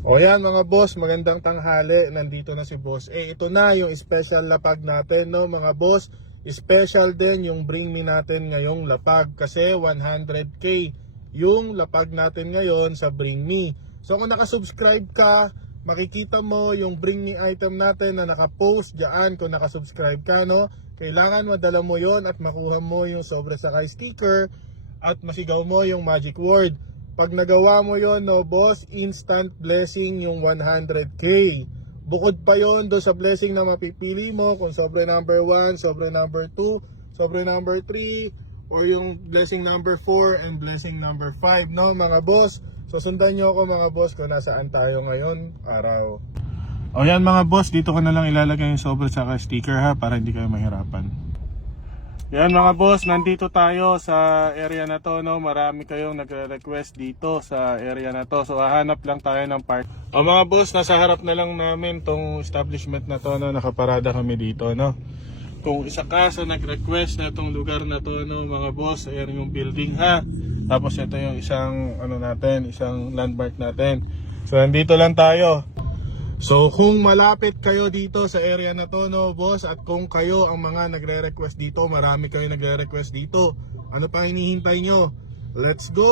O yan mga boss, magandang tanghali. Nandito na si boss. Ito na yung special lapag natin, no mga boss. Special din yung bring me natin ngayong lapag kasi 100k yung lapag natin ngayon sa bring me. So kung nakasubscribe ka, makikita mo yung bring me item natin na nakapost dyan. Kung nakasubscribe ka, no, kailangan madala mo yon at makuha mo yung sobre sakay sticker at masigaw mo yung magic word. Pag nagawa mo yon, no boss, instant blessing yung 100k. Bukod pa yon do sa blessing na mapipili mo, kung sobre number 1, sobre number 2, sobre number 3, or yung blessing number 4 and blessing number 5, no mga boss. So sundan nyo ako mga boss kung nasaan tayo ngayon araw. O yan mga boss, dito ko na lang ilalagay yung sobre sa sticker ha, para hindi kayo mahirapan. Yan mga boss, nandito tayo sa area na to, no. Marami kayong nagre-request dito sa area na to. So hahanap lang tayo ng park. O mga boss, nasa harap na lang namin tong establishment na to, no. Nakaparada kami dito, no. Kung isa ka sa nag-request na itong lugar na to, no, mga boss, ayan yung building ha. Tapos ito yung isang isang landmark natin. So nandito lang tayo. So kung malapit kayo dito sa area na to, no boss, at kung kayo ang mga nagre-request dito, marami kayo nagre-request dito, ano pa hinihintay nyo? Let's go!